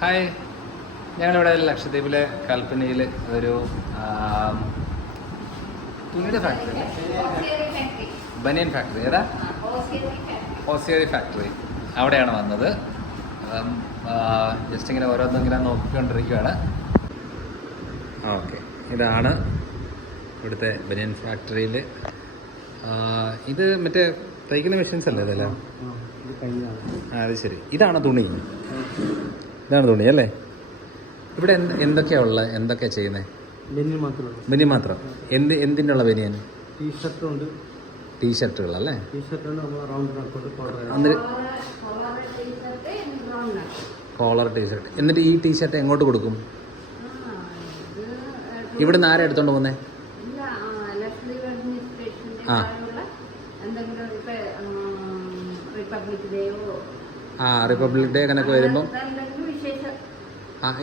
Hi, ഞങ്ങളിവിടെ ലക്ഷദ്വീപിലെ കൽപ്പനയിൽ ഒരു തുണിയുടെ ഫാക്ടറി, ബനിയൻ ഫാക്ടറി. ഏതാ? ഓസിയറി ഫാക്ടറി. അവിടെയാണ് വന്നത്. ജസ്റ്റ് ഇങ്ങനെ ഓരോന്നും ഇങ്ങനെ നോക്കിക്കൊണ്ടിരിക്കുകയാണ്. ഓക്കെ, ഇതാണ് ഇവിടുത്തെ ബനിയൻ ഫാക്ടറിയിൽ. ഇത് മറ്റേ തയ്ക്കുന്ന മെഷീൻസ് അല്ലേ ഇതെല്ലാം? അത് ശരി. ഇതാണ് തുണി അല്ലേ? ഇവിടെ എന്തൊക്കെയാ ഉള്ളത്? എന്തൊക്കെയാ ചെയ്യുന്നത്? ബനിയൻ മാത്രം. എന്തിൻ്റെ ഉള്ള ബനിയൻ? ടീഷർട്ടുകളല്ലേ? Collar T shirt. എന്നിട്ട് ഈ ടീഷർട്ട് എങ്ങോട്ട് കൊടുക്കും? ഇവിടെ നിന്ന് ആരാ എടുത്തോണ്ട് പോകുന്നേ? റിപ്പബ്ലിക് ഡേ കണക്ക് വരുമ്പം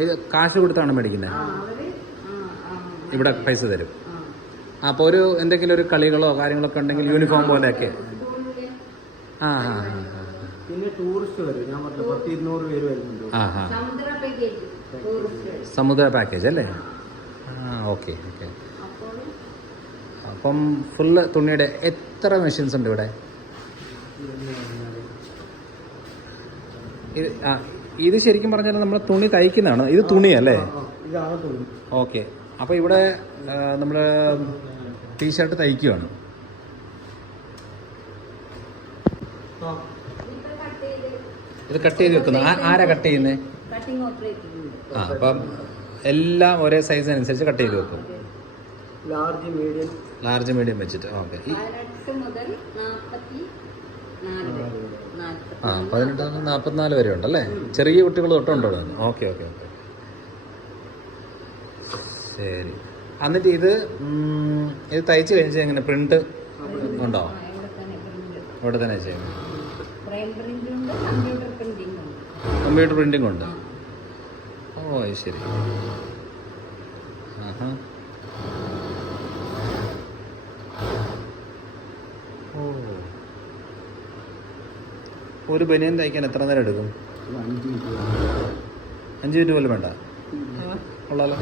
ഇത് കാശ് കൊടുത്താണ് മേടിക്കുന്നത്. ഇവിടെ പൈസ തരും. അപ്പോൾ ഒരു എന്തെങ്കിലും ഒരു കളികളോ കാര്യങ്ങളൊക്കെ ഉണ്ടെങ്കിൽ യൂണിഫോം പോലെയൊക്കെ. പിന്നെ ടൂറിസ്റ്റ് വരും. ഞാൻ പറഞ്ഞു 100-200 പേര് വരുന്നുണ്ട്. സമുദ്ര പാക്കേജ് അല്ലേ? ഓക്കെ. അപ്പം ഫുള്ള് തുണിയുടെ എത്ര മെഷീൻസ് ഉണ്ട് ഇവിടെ? ഇത് ശരിക്കും പറഞ്ഞാൽ നമ്മൾ തുണി തയ്ക്കുന്നതാണ്. ഇത് തുണിയല്ലേ? ഓക്കെ. അപ്പോൾ ഇവിടെ നമ്മൾ ടീഷർട്ട് തയ്ക്കുകയാണ്. ഇത് കട്ട് ചെയ്ത് വെക്കുന്നു. ആരാ കട്ട് ചെയ്യുന്നത്? അപ്പം എല്ലാം ഒരേ സൈസ് അനുസരിച്ച് കട്ട് ചെയ്ത് വെക്കും. ലാർജ് മീഡിയം വെച്ചിട്ട്. ഓക്കെ. 18-44 വരെ ഉണ്ടല്ലേ? ചെറിയ കുട്ടികൾ തൊട്ടുണ്ടോ? ഓക്കെ. ശരി. എന്നിട്ട് ഇത് തയ്ച്ച് കഴിഞ്ഞാൽ എങ്ങനെ പ്രിന്റ് ഉണ്ടോ? ഇവിടെ തന്നെ ചെയ്യും. കമ്പ്യൂട്ടർ പ്രിന്റിംഗ് ഉണ്ട്. ഓ, ശരി. ഒരു ബനിയൻ തയ്ക്കാൻ എത്ര നേരം എടുക്കും? 5 മിനിറ്റ് പോലും വേണ്ട. കൊള്ളാലോ.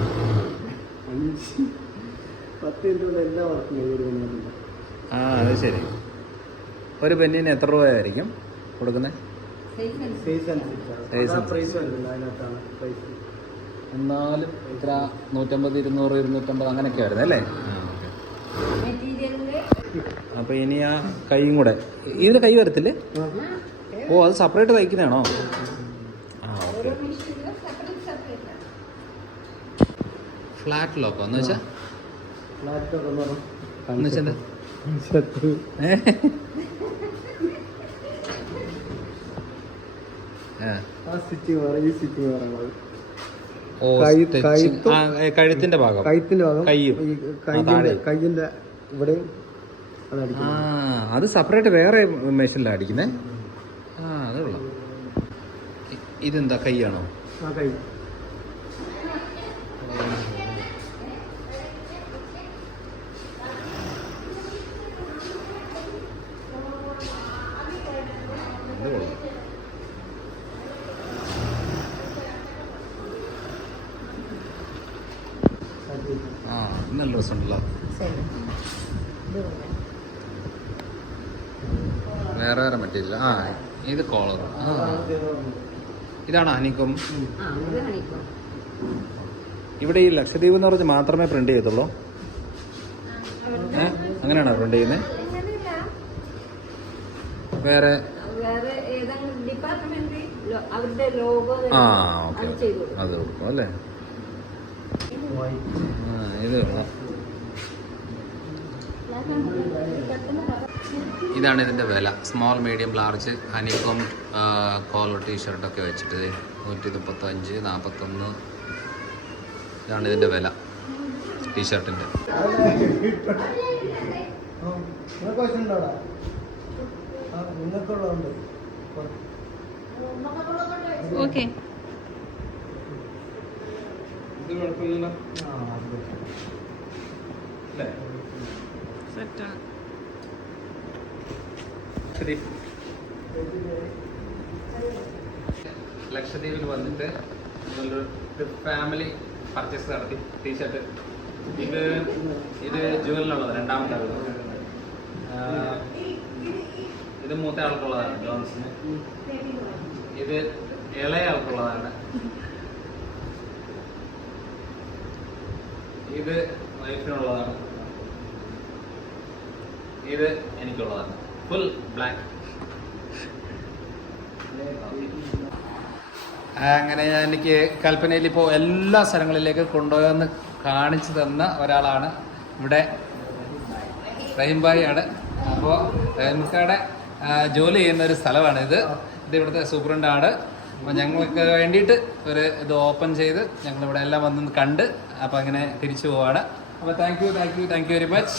10 മിനിറ്റ് അത് ശരി. ഒരു ബനിയന് എത്ര രൂപയായിരിക്കും കൊടുക്കുന്നത്? എന്നാലും ഇത്ര 150, 200, 250 അങ്ങനെയൊക്കെ വരുന്നത് അല്ലേ? അപ്പോൾ ഇനി ആ കൈയും കൂടെ. ഇതിന് കൈ വരത്തില്ലേ? ഓ, അത് സെപ്പറേറ്റ് തയ്ക്കുന്നതാണോ? ഓക്കെ. ഫ്ലാറ്റ് ലോക്കോ എന്ന് വെച്ചാൽ കഴുത്തിന്റെ ഭാഗം, കയ്യിന്റെ ഇവിടെ. അത് സെപ്പറേറ്റ് വേറെ മെഷീനിലാണ് അടിക്കുന്നേ. അത് കൊള്ളാം. ഇതെന്താ കൈയാണോ? കൈ. നല്ല രസമുണ്ടല്ലോ. വേറെ മെറ്റീരിയൽ. ഇത് കോളർ. ഇതാണ് ഹണിക്കും. ഇവിടെ ഈ ലക്ഷദ്വീപ് എന്ന് പറഞ്ഞ് മാത്രമേ പ്രിന്റ് ചെയ്യത്തുള്ളൂ? അങ്ങനെയാണോ പ്രിന്റ് ചെയ്യുന്നത്? വേറെ ഓക്കെ, അത് കൊടുക്കും അല്ലേ? ഇത് ഇതാണ് ഇതിൻ്റെ വില. Small, medium, large, honeycomb collar ടീഷർട്ടൊക്കെ വെച്ചിട്ട് 135, 41. ഇതാണ് ഇതിൻ്റെ വില ടീഷർട്ടിൻ്റെ. ഓക്കെ. ഇത് കുഴപ്പമില്ലല്ലോ. ലക്ഷദ്വീപിൽ വന്നിട്ട് ഒരു ഫാമിലി പർച്ചേസ് നടത്തി ടീഷർട്ട്. ഇത് ജുവലിനുള്ളത് രണ്ടാമത്തെ ആൾ. ഇത് മൂത്ത ആൾക്കുള്ളതാണ് ജോൺസിന്. ഇത് ഇളയ ആൾക്കുള്ളതാണ്. ഇത് വൈഫിനുള്ളതാണ്. ഇത് എനിക്കുള്ളതാണ്. Full black. അങ്ങനെ എനിക്ക് കൽപ്പനയിൽ ഇപ്പോൾ എല്ലാ സ്ഥലങ്ങളിലേക്ക് കൊണ്ടുപോയെന്ന് കാണിച്ചു തന്ന ഒരാളാണ് ഇവിടെ റഹീംഭായി ആണ്. അപ്പോൾ റഹീംഖയുടെ ജോലി ചെയ്യുന്ന ഒരു സ്ഥലമാണ് ഇത് ഇവിടുത്തെ സൂപ്രണ്ടാണ്. അപ്പോൾ ഞങ്ങൾക്ക് വേണ്ടിയിട്ട് ഒരു ഇത് ഓപ്പൺ ചെയ്ത് ഞങ്ങളിവിടെ എല്ലാം വന്ന് കണ്ട് അപ്പോൾ അങ്ങനെ തിരിച്ചു പോവാണ്. അപ്പോൾ താങ്ക് യു വെരി മച്ച്.